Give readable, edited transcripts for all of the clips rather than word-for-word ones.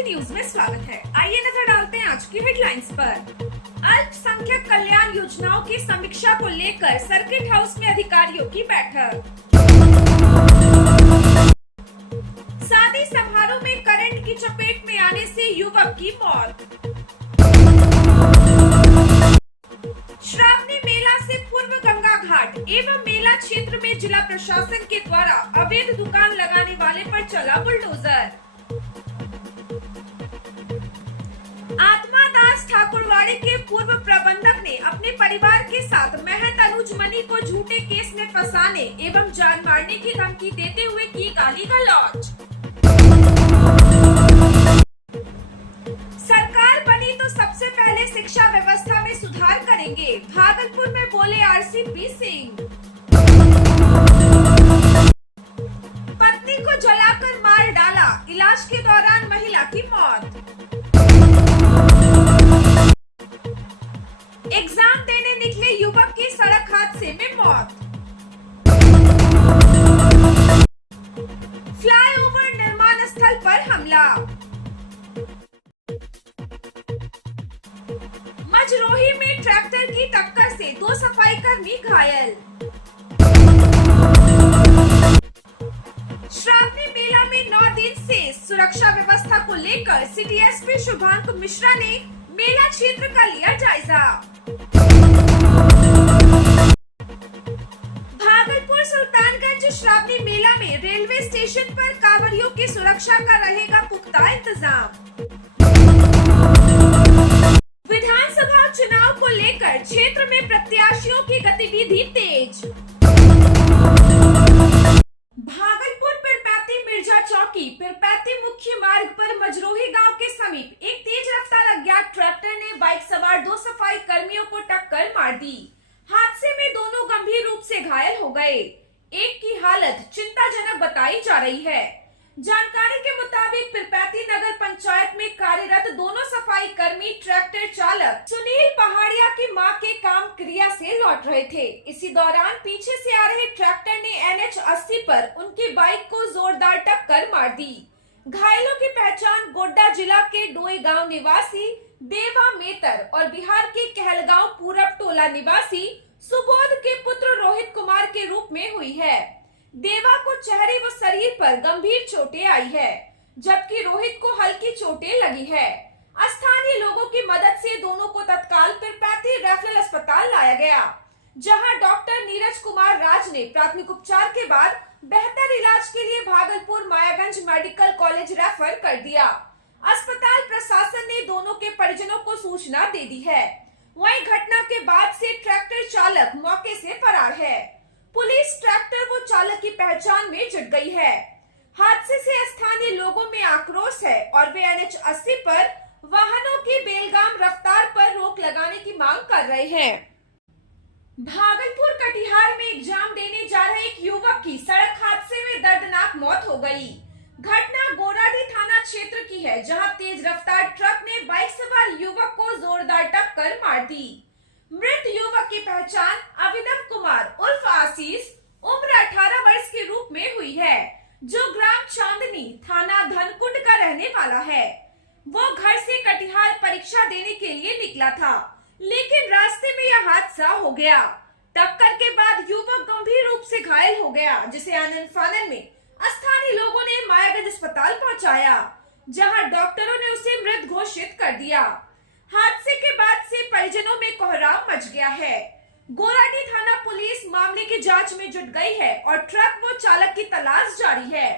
क्रांति न्यूज में स्वागत है। आइए नजर डालते हैं आज की हेडलाइंस पर। अल्पसंख्यक कल्याण योजनाओं की समीक्षा को लेकर सर्किट हाउस में अधिकारियों की बैठक। शादी समारोह में करंट की चपेट में आने से युवक की मौत। श्रावणी मेला से पूर्व गंगा घाट एवं मेला क्षेत्र में जिला प्रशासन के द्वारा अवैध दुकान लगाने वाले पर चला बुलडोजर। आत्मा दास ठाकुरवाड़ी के पूर्व प्रबंधक ने अपने परिवार के साथ महंत अनुज मनी को झूठे केस में फंसाने एवं जान मारने की धमकी देते हुए की गाली गलौज। सरकार बनी तो सबसे पहले शिक्षा व्यवस्था में सुधार करेंगे, भागलपुर में बोले आरसीपी सिंह। पत्नी को जलाकर मार डाला, इलाज के दौरान महिला की मौत। एग्जाम देने निकले युवक की सड़क हादसे में मौत। फ्लाईओवर निर्माण स्थल पर हमला। मजरोही में ट्रैक्टर की टक्कर से 2 सफाई कर्मी घायल। श्रावणी मेला में 9 दिन से सुरक्षा व्यवस्था को लेकर सिटी एसपी शुभांक मिश्रा ने मेला क्षेत्र का लिया जायजा। भागलपुर सुल्तानगंज श्रावणी मेला में रेलवे स्टेशन पर कांवड़ियों की सुरक्षा का रहेगा पुख्ता इंतजाम। विधानसभा चुनाव को लेकर क्षेत्र में प्रत्याशियों की गतिविधि तेज। भागलपुर पिरपैती मिर्जा चौकी पिरपैती मुख्य मार्ग पर मजरोही गांव के समीप एक तेज रफ्तार अज्ञात ट्रैक्टर ने बाइक सवार 2 सफाई कर्मियों को टक्कर मार दी। हादसे में दोनों गंभीर रूप से घायल हो गए। एक की हालत चिंताजनक बताई जा रही है। जानकारी के मुताबिक पिरपैती नगर पंचायत में कार्यरत दोनों सफाई कर्मी ट्रैक्टर चालक सुनील पहाड़िया की मां के काम क्रिया से लौट रहे थे। इसी दौरान पीछे से आ रहे ट्रैक्टर ने NH 80 पर उनकी बाइक को जोरदार टक्कर मार दी। घायलों की पहचान गोड्डा जिला के डोई गांव निवासी देवा मेतर और बिहार के कहलगांव पूरब टोला निवासी सुबोध के पुत्र रोहित कुमार के रूप में हुई है। देवा को चेहरे व शरीर पर गंभीर चोटें आई है, जबकि रोहित को हल्की चोटें लगी है। स्थानीय लोगों की मदद से दोनों को तत्काल पिरपैती रेफरल अस्पताल लाया गया, जहां डॉक्टर नीरज कुमार राज ने प्राथमिक उपचार के बाद बेहतर इलाज के लिए Bhagalpur Mayaganj medical college refer कर दिया। अस्पताल प्रशासन ने दोनों के परिजनों को सूचना दे दी है। वहीं घटना के बाद से ट्रैक्टर चालक मौके से फरार है। पुलिस ट्रैक्टर व चालक की पहचान में जुट गई है। हादसे से स्थानीय लोगों में आक्रोश है और वे NH 80 पर वाहनों की बेलगाम रफ्तार पर रोक लगाने की मांग कर रहे हैं। भागलपुर कटिहार में एग्जाम देने जा रहे एक युवक की सड़क हादसे में दर्दनाक मौत हो गई। घटना गोराडी थाना क्षेत्र की है, जहां तेज रफ्तार ट्रक ने बाइक सवार युवक को जोरदार टक्कर मार दी। मृत युवक की पहचान अभिनव कुमार उर्फ आशीष उम्र 18 वर्ष के रूप में हुई है, जो ग्राम चांदनी थाना धनकुंड का रहने वाला है। वो घर से कटिहार परीक्षा देने के लिए निकला था, लेकिन रास्ते में यह हादसा हो गया। टक्कर के बाद युवक गंभीर रूप से घायल हो गया, जिसे आनन फानन में स्थानीय लोगों ने मायागंज अस्पताल पहुंचाया, जहां डॉक्टरों ने उसे मृत घोषित कर दिया। हादसे के बाद से परिजनों में कोहराम मच गया है। गोराडी थाना पुलिस मामले की जांच में जुट गई है और ट्रक व चालक की तलाश जारी है।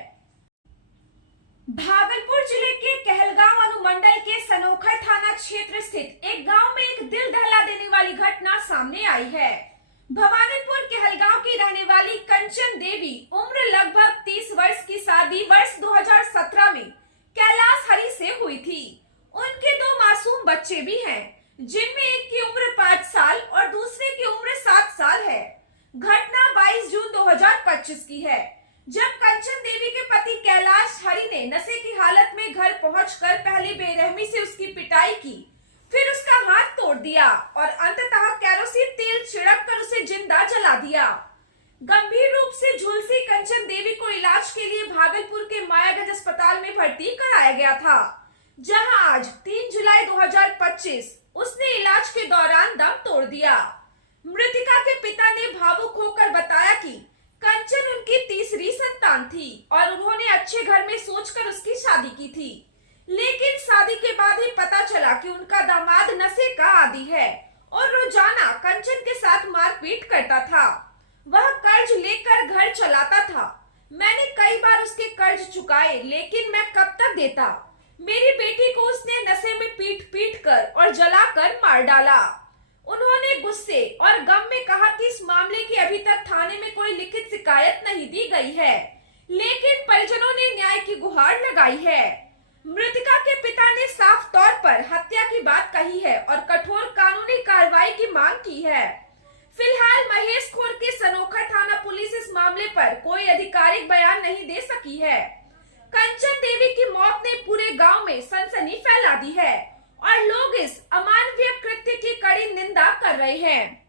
भागलपुर जिले के कहलगांव अनुमंडल के सनोखर थाना क्षेत्र स्थित एक गांव में एक दिल दहला देने वाली घटना सामने आई है। भवानीपुर कहलगांव की रहने वाली कंचन देवी उम्र लगभग 30 वर्ष की शादी वर्ष 2017 में कैलाश हरी से हुई थी। उनके 2 मासूम बच्चे भी हैं, जिनमें एक की उम्र 5 साल और दूसरे की उम्र 7 साल है। घटना 22 जून 2025 की है, जब कंचन देवी के पति कैलाश हरी ने नशे की हालत में घर पहुंचकर पहले बेरहमी से उसकी पिटाई की, फिर उसका हाथ तोड़ दिया और अंततः केरोसिन तेल छिड़क कर उसे जिंदा जला दिया। गंभीर रूप से झुलसी कंचन देवी को इलाज के लिए भागलपुर के मायागंज अस्पताल में भर्ती कराया गया था, जहां आज 3 जुलाई 2025 उसने इलाज के दौरान दम तोड़ दिया। मृतका के पिता ने भावुक होकर बताया कि कंचन उनकी तीसरी संतान थी और उन्होंने अच्छे घर में सोचकर उसकी शादी की थी, लेकिन शादी के बाद ही पता चला कि उनका दामाद नशे का आदी है और रोजाना कंचन के साथ मारपीट करता था। वह कर्ज लेकर घर चलाता था। मैंने कई बार उसके कर्ज चुकाए, लेकिन मैं कब तक देता। मेरी बेटी को उसने नशे में पीट पीट कर और जलाकर मार डाला। उन्होंने गुस्से और गम में कहा कि इस मामले की अभी तक थाने में कोई लिखित शिकायत नहीं दी गई है, लेकिन परिजनों ने न्याय की गुहार लगाई है। मृतका के पिता ने साफ तौर पर हत्या की बात कही है और कठोर कानूनी कार्रवाई की मांग की है। फिलहाल महेश खोर की सनोखा थाना पुलिस इस मामले पर कोई आधिकारिक बयान नहीं दे सकी है। कंचन देवी की मौत ने पूरे गांव में सनसनी फैला दी है और लोग इस अमानवीय कृत्य की कड़ी निंदा कर रहे हैं।